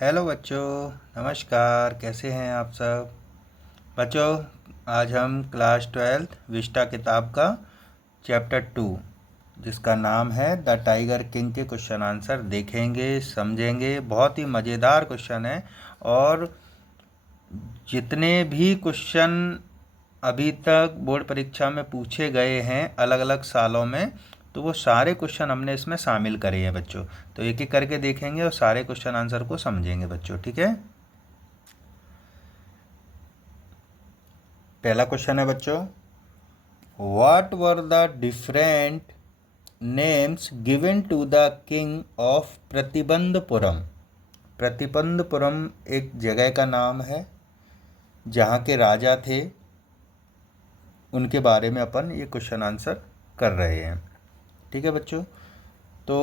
Hello बच्चों, नमस्कार। कैसे हैं आप सब बच्चों? आज हम क्लास 12th विस्टा किताब का चैप्टर 2 जिसका नाम है द टाइगर किंग के क्वेश्चन आंसर देखेंगे, समझेंगे। बहुत ही मज़ेदार क्वेश्चन है और जितने भी क्वेश्चन अभी तक बोर्ड परीक्षा में पूछे गए हैं अलग अलग सालों में, तो वो सारे क्वेश्चन हमने इसमें शामिल करे हैं बच्चों। तो एक एक करके देखेंगे और सारे क्वेश्चन आंसर को समझेंगे बच्चों, ठीक है। पहला क्वेश्चन है बच्चों, what were the different names given to the king of Pratibandapuram. Pratibandapuram एक जगह का नाम है जहाँ के राजा थे, उनके बारे में अपन ये क्वेश्चन आंसर कर रहे हैं, ठीक है बच्चों। तो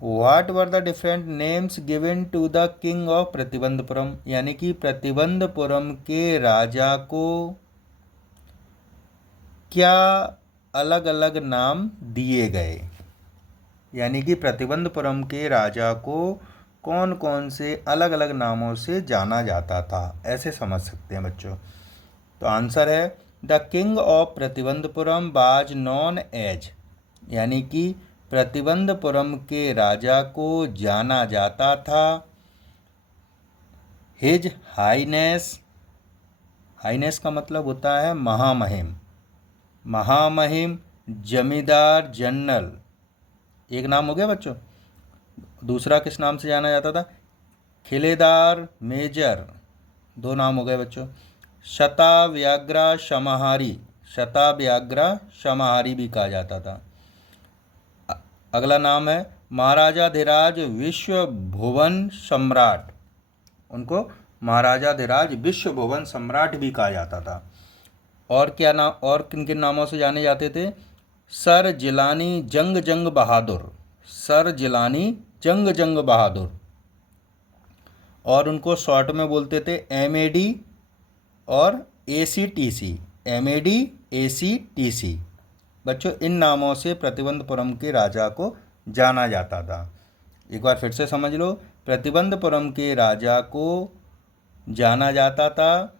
what were the different names given to the king of Pratibandapuram, यानी कि प्रतिबंधपुरम के राजा को क्या अलग अलग नाम दिए गए, यानी कि प्रतिबंधपुरम के राजा को कौन कौन से अलग अलग नामों से जाना जाता था, ऐसे समझ सकते हैं बच्चों। तो आंसर है the king of Pratibandapuram was known as, यानी कि प्रतिबंधपुरम के राजा को जाना जाता था हिज हाईनेस। हाईनेस का मतलब होता है महामहिम। महामहिम जमींदार जनरल एक नाम हो गया बच्चों। दूसरा किस नाम से जाना जाता था? खिलेदार मेजर, दो नाम हो गए बच्चों। शताव्याग्रा समाहारी, शताव्याग्रा समाहारी भी कहा जाता था। अगला नाम है महाराजाधिराज विश्व भुवन सम्राट, उनको महाराजाधिराज विश्व भुवन सम्राट भी कहा जाता था। और क्या नाम, और किन किन नामों से जाने जाते थे? सर जिलानी जंग जंग बहादुर, सर जिलानी जंग जंग बहादुर। और उनको शॉर्ट में बोलते थे MAD और ACTC, MAD ACTC। बच्चों इन नामों से प्रतिबंधपुरम के राजा को जाना जाता था। एक बार फिर से समझ लो, प्रतिबंधपुरम के राजा को जाना जाता था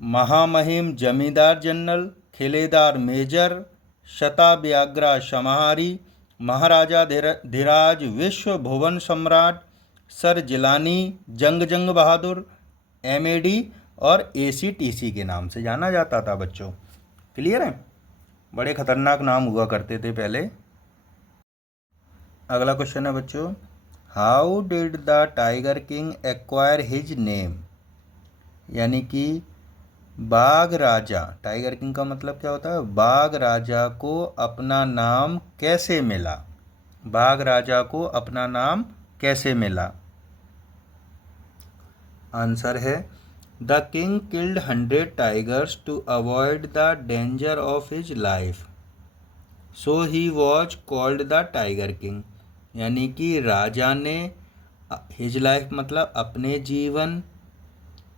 महामहिम जमींदार जनरल, खिलेदार मेजर, शताव्याग्रा समाहारी, महाराजा धीराज विश्व भुवन सम्राट, सर जिलानी जंग जंग बहादुर, MAD और ACTC के नाम से जाना जाता था बच्चों। क्लियर है? बड़े खतरनाक नाम हुआ करते थे पहले। अगला क्वेश्चन है बच्चों, how did the tiger king acquire his name, यानी कि बाघ राजा, टाइगर किंग का मतलब क्या होता है? बाघ राजा को अपना नाम कैसे मिला, बाघ राजा को अपना नाम कैसे मिला? आंसर है the king killed 100 tigers to avoid the danger of his life, so he was called the tiger king. यानी कि राजा ने हिज लाइफ मतलब अपने जीवन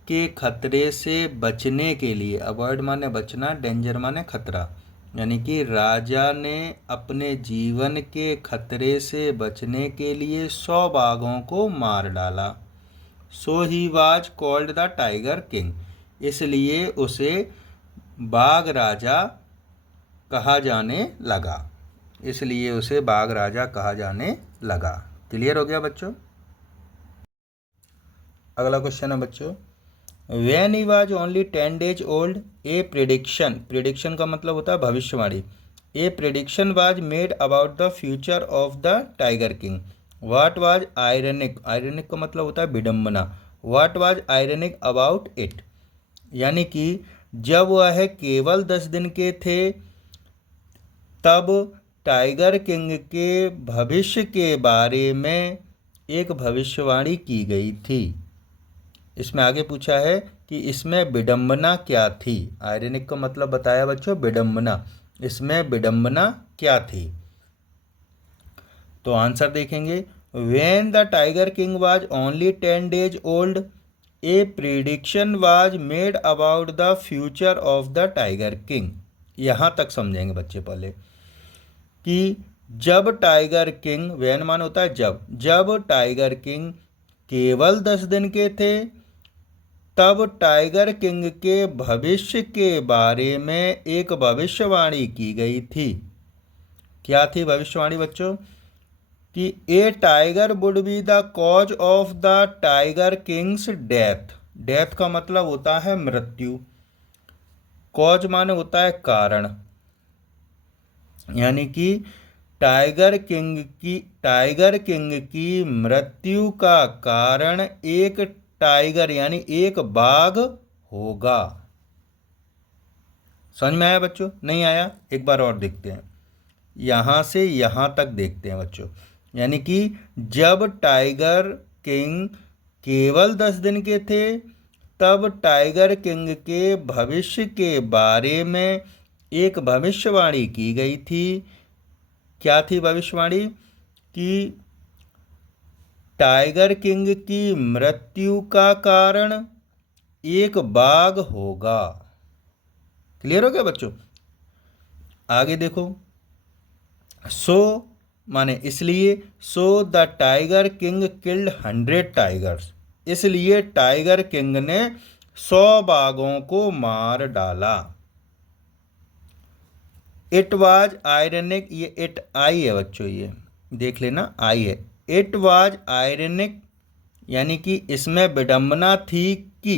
के खतरे से बचने के लिए, अवॉइड माने बचना, डेंजर माने खतरा, यानी कि राजा ने अपने जीवन के खतरे से बचने के लिए 100 बाघों को मार डाला। So he was called the tiger king, इसलिए उसे बाघ राजा कहा जाने लगा, इसलिए उसे बाघ राजा कहा जाने लगा। क्लियर हो गया बच्चों? अगला क्वेश्चन है बच्चों, When he was only 10 days old, a prediction, prediction का मतलब होता है भविष्यवाणी, a prediction was made about the future of the tiger king. What was ironic, ironic का मतलब होता है विडम्बना, what was ironic about it, यानी कि जब वह केवल 10 दिन के थे तब टाइगर किंग के भविष्य के बारे में एक भविष्यवाणी की गई थी। इसमें आगे पूछा है कि इसमें विडंबना क्या थी। आयरनिक का मतलब बताया बच्चों विडंबना, इसमें विडंबना क्या थी? तो आंसर देखेंगे, when the tiger king was only 10 days old, A prediction was made about the future of the tiger king. यहाँ तक समझेंगे बच्चे पहले कि जब टाइगर किंग, व्हेन मान होता है जब, जब टाइगर किंग केवल 10 दिन के थे तब टाइगर किंग के भविष्य के बारे में एक भविष्यवाणी की गई थी। क्या थी भविष्यवाणी बच्चों? कि a tiger would be the cause of the tiger king's death. Death का मतलब होता है मृत्यु, कॉज माने होता है कारण, यानी कि टाइगर किंग की मृत्यु का कारण एक टाइगर यानी एक बाघ होगा। समझ में आया बच्चों? नहीं आया? एक बार और देखते हैं, यहां से यहां तक देखते हैं बच्चों। यानी कि जब टाइगर किंग केवल 10 दिन के थे तब टाइगर किंग के भविष्य के बारे में एक भविष्यवाणी की गई थी। क्या थी भविष्यवाणी? कि टाइगर किंग की मृत्यु का कारण एक बाघ होगा। क्लियर हो गया बच्चों? आगे देखो, सो माने इसलिए, सो the tiger king killed 100 tigers, इसलिए टाइगर किंग ने 100 बाघों को मार डाला। इट वाज आयरनिक, ये इट आई है बच्चों, ये देख लेना आई है। इट वाज आयरनिक यानी कि इसमें विडंबना थी कि,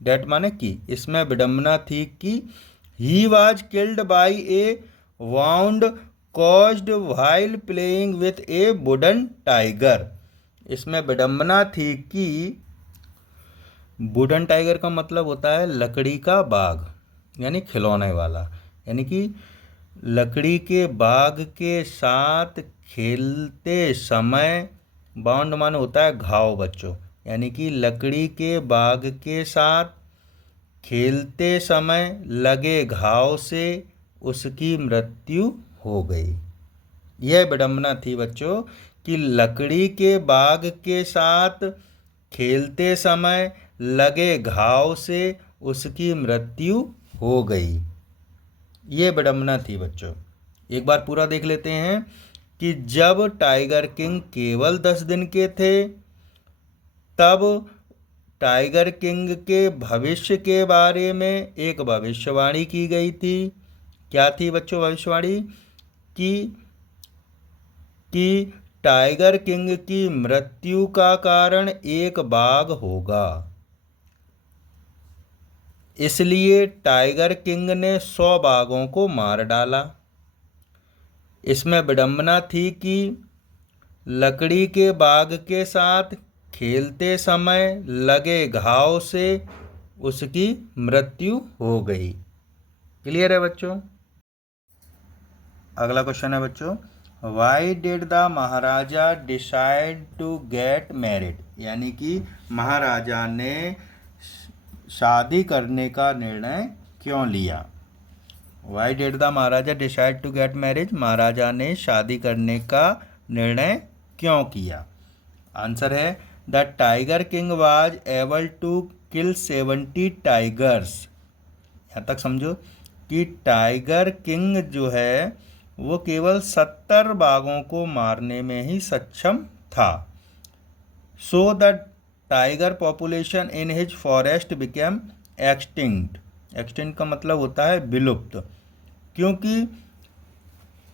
डेट माने कि, इसमें विडंबना थी कि he was killed by A wound caused while playing with A wooden tiger. इसमें विडंबना थी कि, वुडन टाइगर का मतलब होता है लकड़ी का बाघ यानी खिलौने वाला, यानी कि लकड़ी के बाघ के साथ खेलते समय, बाउंड माने होता है घाव बच्चों, यानी कि लकड़ी के बाघ के साथ खेलते समय लगे घाव से उसकी मृत्यु हो गई। यह विडंबना थी बच्चों कि लकड़ी के बाघ के साथ खेलते समय लगे घाव से उसकी मृत्यु हो गई। ये विडंबना थी बच्चों। एक बार पूरा देख लेते हैं कि जब टाइगर किंग केवल 10 दिन के थे तब टाइगर किंग के भविष्य के बारे में एक भविष्यवाणी की गई थी। क्या थी बच्चों भविष्यवाणी? कि टाइगर किंग की मृत्यु का कारण एक बाघ होगा, इसलिए टाइगर किंग ने 100 बाघों को मार डाला। इसमें विडंबना थी कि लकड़ी के बाघ के साथ खेलते समय लगे घाव से उसकी मृत्यु हो गई। क्लियर है बच्चों? अगला क्वेश्चन है बच्चों, why did the Maharaja decide to get married, यानी कि महाराजा ने शादी करने का निर्णय क्यों लिया? Why did the Maharaja decide to get marriage, महाराजा ने शादी करने का निर्णय क्यों किया? आंसर है the tiger king was able to kill 70 tigers. यहाँ तक समझो कि टाइगर किंग जो है वो केवल 70 बाघों को मारने में ही सक्षम था। So the tiger population in his forest became extinct. Extinct का मतलब होता है विलुप्त, क्योंकि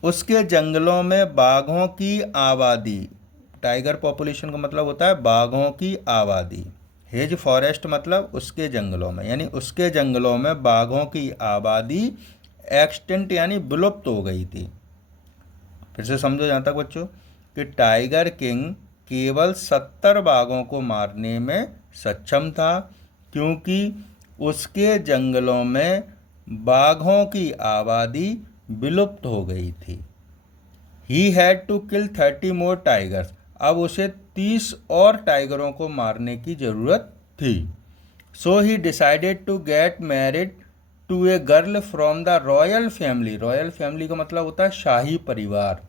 उसके जंगलों में बाघों की आबादी, टाइगर पॉपुलेशन का मतलब होता है बाघों की आबादी, हिज फॉरेस्ट मतलब उसके जंगलों में, यानी उसके जंगलों में बाघों की आबादी एक्सटिंक्ट यानी विलुप्त हो गई थी। फिर से समझो यहाँ तक बच्चों कि टाइगर किंग केवल 70 बाघों को मारने में सक्षम था, क्योंकि उसके जंगलों में बाघों की आबादी विलुप्त हो गई थी। He had to kill 30 more tigers, अब उसे 30 और टाइगरों को मारने की ज़रूरत थी। So he decided to get married to a girl from the royal family. Royal family का मतलब होता है शाही परिवार।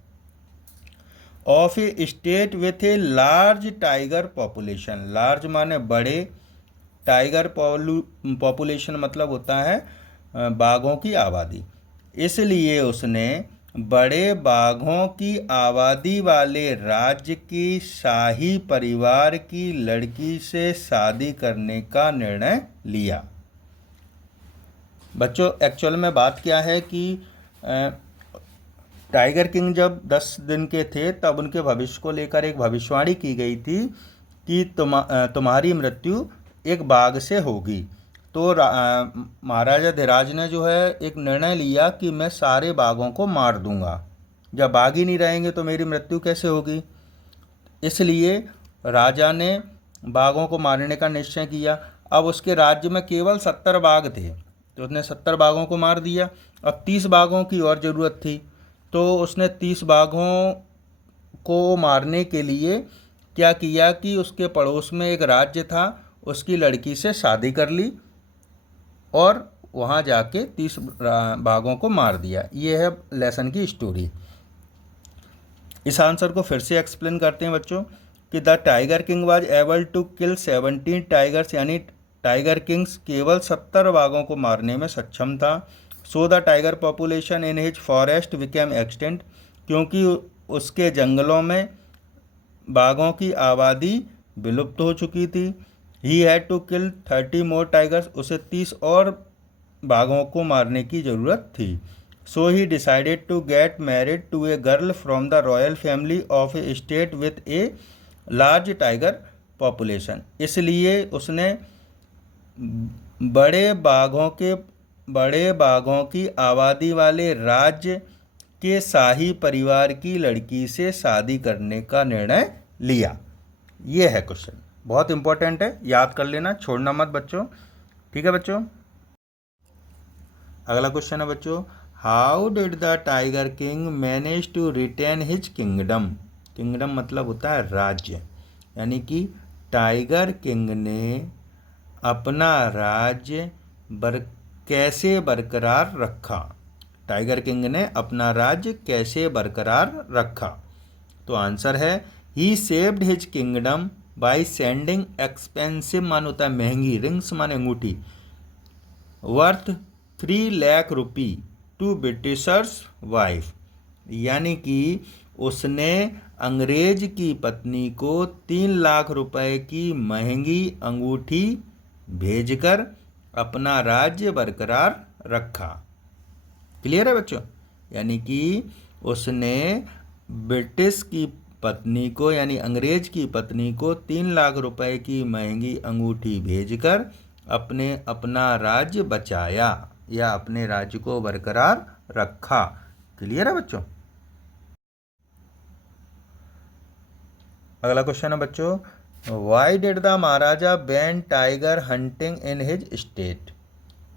Of a state with a large tiger population, large माने बड़े, टाइगर पॉपुलेशन मतलब होता है बाघों की आबादी। इसलिए उसने बड़े बाघों की आबादी वाले राज्य की शाही परिवार की लड़की से शादी करने का निर्णय लिया। बच्चों एक्चुअल में बात क्या है कि टाइगर किंग जब 10 दिन के थे तब उनके भविष्य को लेकर एक भविष्यवाणी की गई थी कि तुम्हारी मृत्यु एक बाघ से होगी। तो महाराजा धीराज ने जो है एक निर्णय लिया कि मैं सारे बाघों को मार दूंगा, जब बाघ ही नहीं रहेंगे तो मेरी मृत्यु कैसे होगी। इसलिए राजा ने बाघों को मारने का निश्चय किया। अब उसके राज्य में केवल 70 बाघ थे, तो उसने 70 बाघों को मार दिया। अब 30 बाघों की और ज़रूरत थी, तो उसने 30 बाघों को मारने के लिए क्या किया कि उसके पड़ोस में एक राज्य था, उसकी लड़की से शादी कर ली और वहाँ जाके 30 बाघों को मार दिया। ये है लेसन की स्टोरी। इस आंसर को फिर से एक्सप्लेन करते हैं बच्चों कि the tiger king was able to kill 17 tigers, यानी टाइगर किंग्स केवल 70 बाघों को मारने में सक्षम था। So the tiger population in his forest became extinct, क्योंकि उसके जंगलों में बाघों की आबादी विलुप्त हो चुकी थी। He had to kill 30 more tigers, उसे 30 और बाघों को मारने की ज़रूरत थी। So he decided to get married to a girl from the royal family of a state with a large tiger population. इसलिए उसने बड़े बाघों की आबादी वाले राज्य के शाही परिवार की लड़की से शादी करने का निर्णय लिया। ये है क्वेश्चन, बहुत इंपॉर्टेंट है, याद कर लेना, छोड़ना मत बच्चों। ठीक है बच्चों। अगला क्वेश्चन है बच्चों, how did the tiger king manage to retain his kingdom. Kingdom मतलब होता है राज्य, यानी कि टाइगर किंग ने अपना राज्य कैसे बरकरार रखा। टाइगर किंग ने अपना राज्य कैसे बरकरार रखा। तो आंसर है he saved his kingdom by sending expensive, मान होता है महंगी, रिंग्स माने अंगूठी, worth 3 lakh rupee to Britishers wife, यानी कि उसने अंग्रेज की पत्नी को 3 लाख रुपए की महंगी अंगूठी भेजकर अपना राज्य बरकरार रखा। क्लियर है बच्चों, यानी कि उसने ब्रिटिश की पत्नी को, यानी अंग्रेज की पत्नी को 3 लाख रुपए की महंगी अंगूठी भेजकर अपना राज्य बचाया या अपने राज्य को बरकरार रखा। क्लियर है बच्चों। अगला क्वेश्चन है बच्चों, why did the Maharaja ban tiger hunting in his state.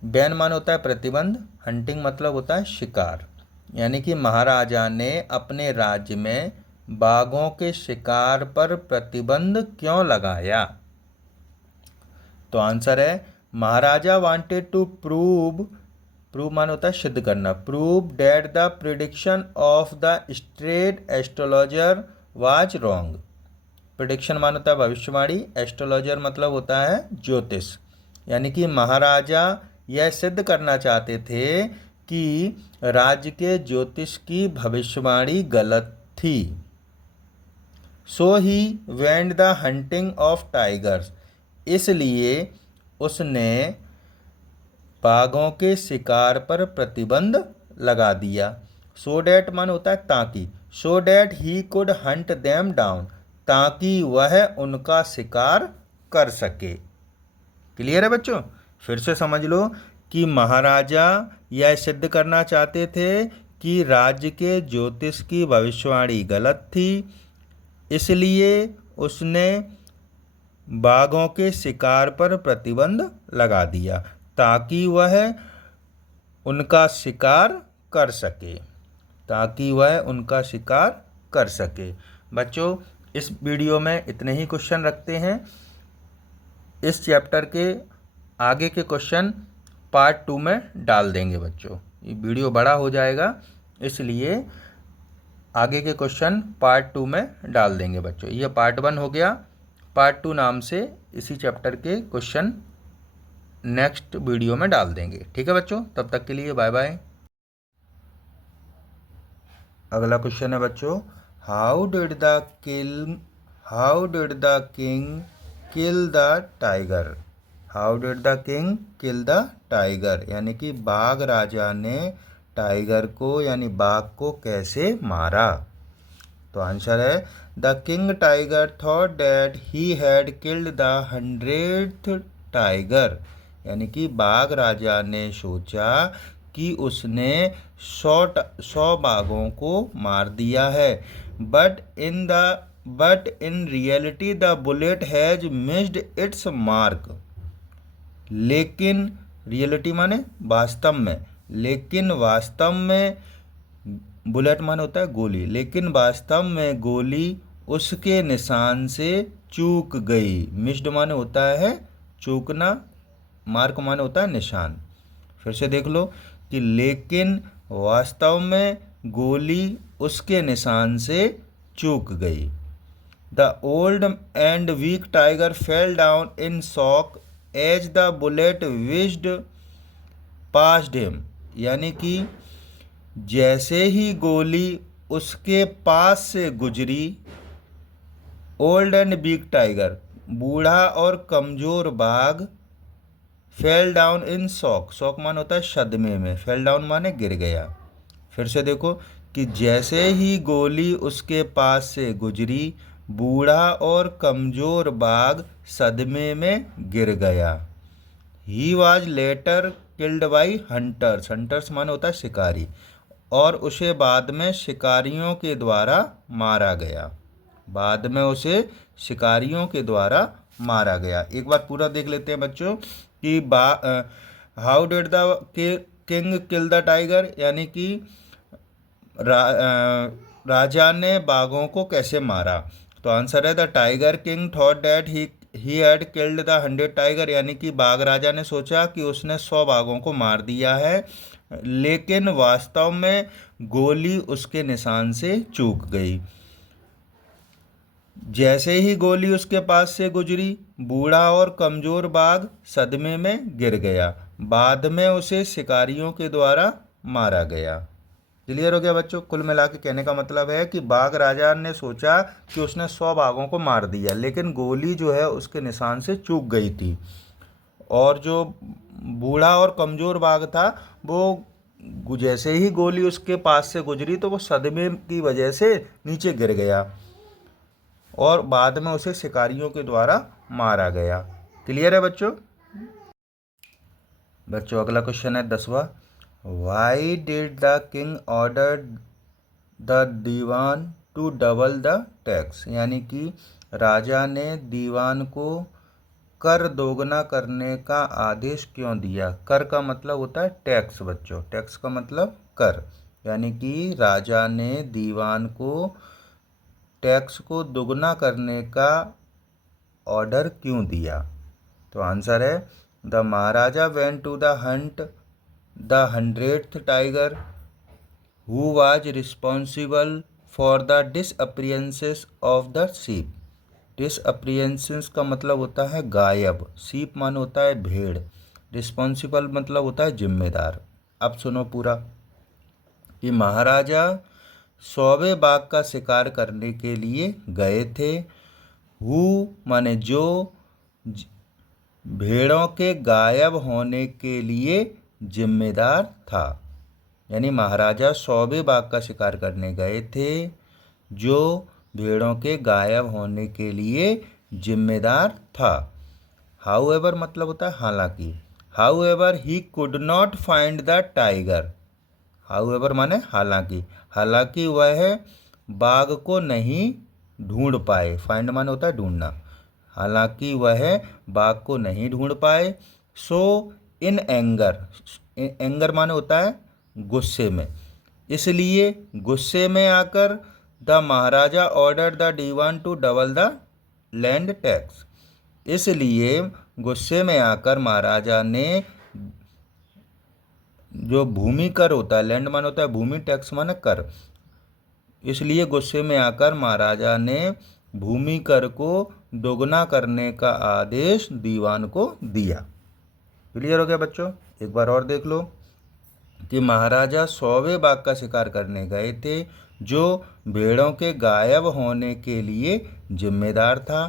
Ban मान होता है प्रतिबंध, हंटिंग मतलब होता है शिकार, यानी कि महाराजा ने अपने राज्य में बाघों के शिकार पर प्रतिबंध क्यों लगाया। तो आंसर है महाराजा वांटेड टू प्रूव मान होता है सिद्ध करना, prove that the prediction of the straight astrologer was wrong. Prediction मान होता है भविष्यवाणी, एस्ट्रोलॉजर मतलब होता है ज्योतिष, यानी कि महाराजा यह सिद्ध करना चाहते थे कि राज्य के ज्योतिष की भविष्यवाणी गलत थी। So he van't the hunting of tigers, इसलिए उसने बाघों के शिकार पर प्रतिबंध लगा दिया। सो डैट मान होता है ताकि, so that he could Hunt them down, ताकि वह उनका शिकार कर सके। क्लियर है बच्चों। फिर से समझ लो कि महाराजा यह सिद्ध करना चाहते थे कि राज्य के ज्योतिष की भविष्यवाणी गलत थी, इसलिए उसने बाघों के शिकार पर प्रतिबंध लगा दिया ताकि वह उनका शिकार कर सके। बच्चों इस वीडियो में इतने ही क्वेश्चन रखते हैं। इस चैप्टर के आगे के क्वेश्चन पार्ट 2 में डाल देंगे बच्चों, ये वीडियो बड़ा हो जाएगा, इसलिए आगे के क्वेश्चन पार्ट 2 में डाल देंगे बच्चों। ये पार्ट 1 हो गया, पार्ट 2 नाम से इसी चैप्टर के क्वेश्चन नेक्स्ट वीडियो में डाल देंगे। ठीक है बच्चों, तब तक के लिए बाय बाय। अगला क्वेश्चन है बच्चों, how did the king kill the tiger. How did the king kill the tiger, यानी कि बाघ राजा ने टाइगर को यानी बाघ को कैसे मारा। तो आंसर है, the king tiger thought that he had killed the 100th tiger, यानी कि बाघ राजा ने सोचा कि उसने 100 बाघों को मार दिया है। But in reality the bullet has missed it's mark. लेकिन रियलिटी माने वास्तव में, लेकिन वास्तव में बुलेट माने होता है गोली, लेकिन वास्तव में गोली उसके निशान से चूक गई। मिस्ड माने होता है चूकना, मार्क माने होता है निशान। फिर से देख लो कि लेकिन वास्तव में गोली उसके निशान से चूक गई। The old and weak tiger fell down in shock as the bullet whizzed past him, यानी कि जैसे ही गोली उसके पास से गुजरी, ओल्ड एंड बिग टाइगर बूढ़ा और कमजोर बाघ, fail down in shock, shock मान होता है सदमे में, फेल डाउन माने गिर गया। फिर से देखो कि जैसे ही गोली उसके पास से गुजरी, बूढ़ा और कमजोर बाघ सदमे में गिर गया। He was later killed by hunters, hunters माने होता है शिकारी, और उसे बाद में शिकारियों के द्वारा मारा गया। बाद में उसे शिकारियों के द्वारा मारा गया। एक बार पूरा देख लेते हैं बच्चों कि how did the king kill the tiger, यानी कि राजा ने बाघों को कैसे मारा। तो आंसर है, the tiger king thought that he had killed the 100 tiger, यानी कि बाघ राजा ने सोचा कि उसने 100 बाघों को मार दिया है, लेकिन वास्तव में गोली उसके निशान से चूक गई। जैसे ही गोली उसके पास से गुजरी, बूढ़ा और कमजोर बाघ सदमे में गिर गया। बाद में उसे शिकारियों के द्वारा मारा गया। क्लियर हो गया बच्चों। कुल मिला के कहने का मतलब है कि बाघ राजा ने सोचा कि उसने 100 बाघों को मार दिया, लेकिन गोली जो है उसके निशान से चूक गई थी, और जो बूढ़ा और कमजोर बाघ था वो जैसे ही गोली उसके पास से गुजरी तो वो सदमे की वजह से नीचे गिर गया, और बाद में उसे शिकारियों के द्वारा मारा गया। क्लियर है बच्चों। बच्चों अगला क्वेश्चन है 10वां, why did the king order the Diwan to double the tax, यानी कि राजा ने दीवान को कर दोगुना करने का आदेश क्यों दिया। कर का मतलब होता है टैक्स बच्चों, टैक्स का मतलब कर, यानी कि राजा ने दीवान को टैक्स को दोगुना करने का ऑर्डर क्यों दिया। तो आंसर है, the Maharaja went to the hunt the 100th tiger who was responsible for the disappearances of the sheep. Disappearances का मतलब होता है गायब, शीप मान होता है भेड़, रिस्पॉन्सिबल मतलब होता है जिम्मेदार। अब सुनो पूरा कि महाराजा 100वें बाघ का शिकार करने के लिए गए थे। हु माने जो, भेड़ों के गायब होने के लिए जिम्मेदार था, यानी महाराजा 100वें बाघ का शिकार करने गए थे जो भेड़ों के गायब होने के लिए जिम्मेदार था। हाउएवर मतलब होता है हालांकि, however he could not find the tiger, however माने हालांकि, हालांकि वह बाघ को नहीं ढूंढ पाए, फाइंड माने होता है ढूंढना, हालांकि वह बाघ को नहीं ढूंढ पाए। सो इन एंगर, एंगर माने होता है गुस्से में, इसलिए गुस्से में आकर the Maharaja order the Diwan to double the land tax, इसलिए गुस्से में आकर महाराजा ने जो भूमि कर होता है, लैंड मान होता है भूमि, टैक्स माने कर, इसलिए गुस्से में आकर महाराजा ने भूमि कर को दोगुना करने का आदेश दीवान को दिया। क्लियर हो गया बच्चों। एक बार और देख लो कि महाराजा 100वें बाघ का शिकार करने गए थे जो भेड़ों के गायब होने के लिए जिम्मेदार था।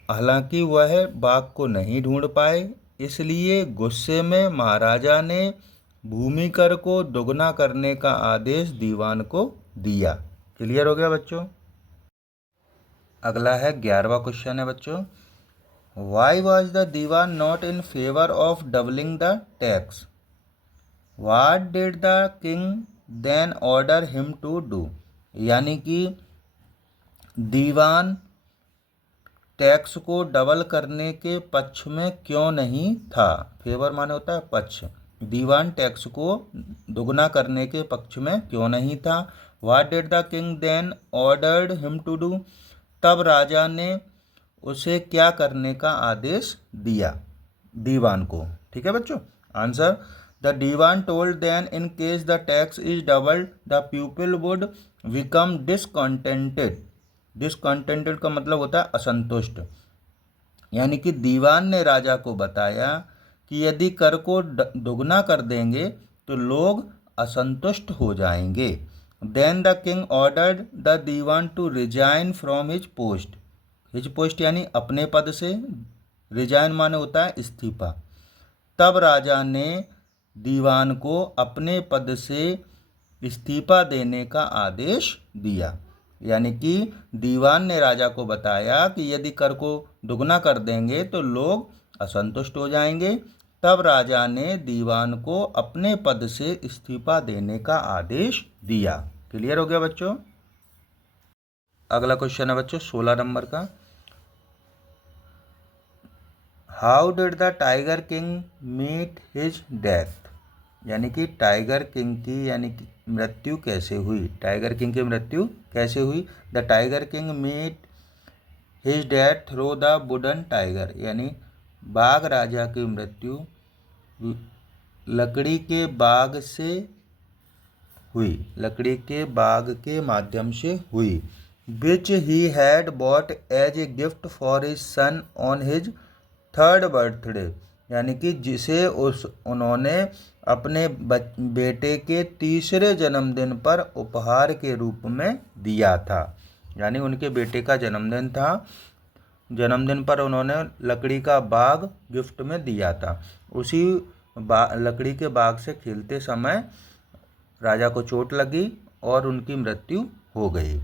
हालांकि वह बाघ को नहीं ढूंढ पाए, इसलिए गुस्से में महाराजा ने भूमि कर को दोगुना करने का आदेश दीवान को दिया। क्लियर हो गया बच्चों। अगला है 11वां क्वेश्चन है बच्चों, why was the Dewan not in favour of doubling the tax? What did the king then order him to do? यानी कि दीवान टैक्स को डबल करने के पक्ष में क्यों नहीं था? फेवर माने होता है पक्ष। दीवान टैक्स को दुगना करने के पक्ष में क्यों नहीं था? What did the king then ordered him to do? तब राजा ने उसे क्या करने का आदेश दिया दीवान को? ठीक है बच्चों। Answer, the Dewan told then in case the tax is doubled the people would become discontented. Discontented का मतलब होता है असंतुष्ट। यानी कि दीवान ने राजा को बताया कि यदि कर को दुगना कर देंगे तो लोग असंतुष्ट हो जाएंगे। Then the king ordered the Diwan to resign from his post. His post यानी अपने पद से, रिजाइन माने होता है इस्तीफा। तब राजा ने दीवान को अपने पद से इस्तीफा देने का आदेश दिया। यानी कि दीवान ने राजा को बताया कि यदि कर को दुगना कर देंगे तो लोग असंतुष्ट हो जाएंगे। तब राजा ने दीवान को अपने पद से इस्तीफा देने का आदेश दिया। क्लियर हो गया बच्चों। अगला क्वेश्चन है बच्चों 16 नंबर का, how did the tiger king meet his death? यानी कि टाइगर किंग की यानी कि मृत्यु कैसे हुई? टाइगर किंग की मृत्यु कैसे हुई? The tiger king meet his death through the wooden tiger. यानी बाघ राजा की मृत्यु लकड़ी के बाघ से हुई, लकड़ी के बाघ के माध्यम से हुई। Which he had bought as a gift for his son on his 3rd birthday. यानी कि जिसे उन्होंने अपने बेटे के 3रे जन्मदिन पर उपहार के रूप में दिया था। यानी उनके बेटे का जन्मदिन था, जन्मदिन पर उन्होंने लकड़ी का बाग गिफ्ट में दिया था। उसी लकड़ी के बाग से खेलते समय राजा को चोट लगी और उनकी मृत्यु हो गई।